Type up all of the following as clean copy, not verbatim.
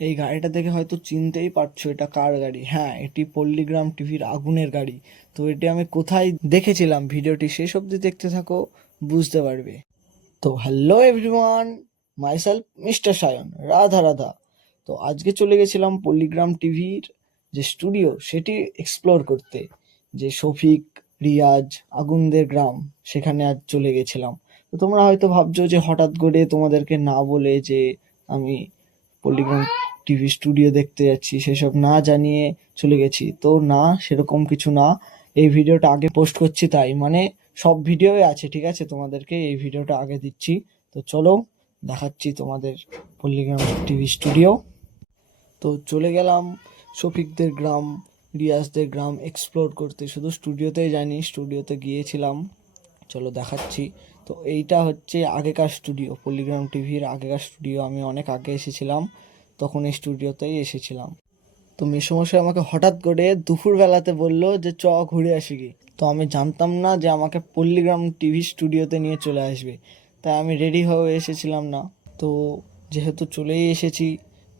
এই গাড়িটা দেখে হয়তো চিনতেই পারছো এটা কার গাড়ি। হ্যাঁ, এটি পল্লীগ্রাম টিভির আগুনের গাড়ি। তো এটি আমি কোথায় দেখেছিলাম, ভিডিওটি শেষ অবধি দেখতে থাকো, বুঝতে পারবে। তো hello everyone, myself mister Sayan, Radha Radha. তো আজকে চলে গেছিলাম পল্লীগ্রাম টিভির যে স্টুডিও সেটি এক্সপ্লোর করতে, যে শফিক, রিয়াজ, আগুনদের গ্রাম, সেখানে আজ চলে গেছিলাম। তো তোমরা হয়তো ভাবছো যে হঠাৎ করে তোমাদেরকে না বলে যে আমি পল্লীগ্রাম টিভি স্টুডিও দেখতে যাচ্ছি সেসব না জানিয়ে চলে গেছি। তো না, সেরকম কিছু না। এই ভিডিওটা আগে পোস্ট করছি তাই, মানে সব ভিডিওই আছে, ঠিক আছে, তোমাদেরকে এই ভিডিওটা আগে দিচ্ছি। তো চলো দেখাচ্ছি তোমাদের পল্লীগ্রাম টিভি স্টুডিও। তো চলে গেলাম শফিকদের গ্রাম, রিয়াজদের গ্রাম এক্সপ্লোর করতে। শুধু স্টুডিওতেই যাইনি, স্টুডিওতে গিয়েছিলাম, চলো দেখাচ্ছি। তো এইটা হচ্ছে আগেকার স্টুডিও, পল্লীগ্রাম টিভির আগেকার স্টুডিও। আমি অনেক আগে এসেছিলাম, তখন এই স্টুডিওতেই এসেছিলাম। তো মেসোমশাই আমাকে হঠাৎ করে দুপুরবেলাতে বলল যে চ ঘুরে আসি কি। তো আমি জানতাম না যে আমাকে পল্লীগ্রাম টিভি স্টুডিওতে নিয়ে চলে আসবে, তাই আমি রেডি হয়ে এসেছিলাম না। তো যেহেতু চলেই এসেছি,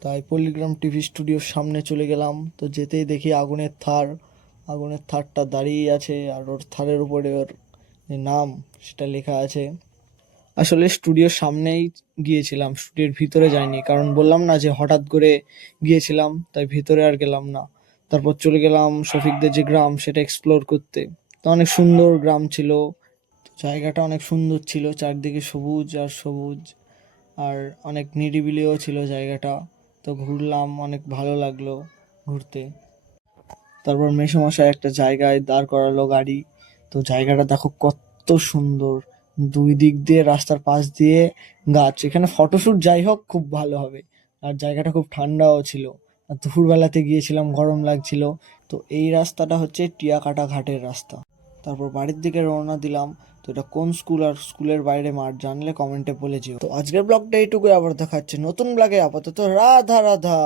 তাই পল্লীগ্রাম টিভি স্টুডিওর সামনে চলে গেলাম। তো যেতেই দেখি আগুনের থার, আগুনের থারটা দাঁড়িয়ে আছে, আর ওর থারের উপরে ওর যে নাম সেটা লেখা আছে। আসলে স্টুডিওর সামনেই গিয়েছিলাম, স্টুডিওর ভিতরে যাইনি, কারণ বললাম না যে হঠাৎ করে গিয়েছিলাম, তাই ভিতরে আর গেলাম না। তারপর চলে গেলাম শফিকদের যে গ্রাম সেটা এক্সপ্লোর করতে। তো অনেক সুন্দর গ্রাম ছিল, জায়গাটা অনেক সুন্দর ছিল, চারদিকে সবুজ আর সবুজ, আর অনেক নিরিবিলিও ছিল জায়গাটা। তো ঘুরলাম, অনেক ভালো লাগলো ঘুরতে। তারপর মেসোমশাই একটা জায়গায় দাঁড় করালো গাড়ি। তো জায়গাটা দেখো কত সুন্দর, দুই দিক দিয়ে রাস্তার পাশ দিয়ে গাছ, এখানে ফটোশুট যাই হোক খুব ভালো হবে। আর জায়গাটা খুব ঠান্ডাও ছিল, আর দুপুরবেলাতে গিয়েছিলাম, গরম লাগছিল। তো এই রাস্তাটা হচ্ছে টিয়াকাটা ঘাটের রাস্তা। তারপর বাড়ির দিকে রওনা দিলাম। তো এটা কোন স্কুল আর স্কুলের বাইরে মাঠ জানলে কমেন্টে বলে যেও। তো আজকের ব্লগটা এইটুকুই, আবার দেখাচ্ছে নতুন ব্লগে। আপাতত রাধা রাধা।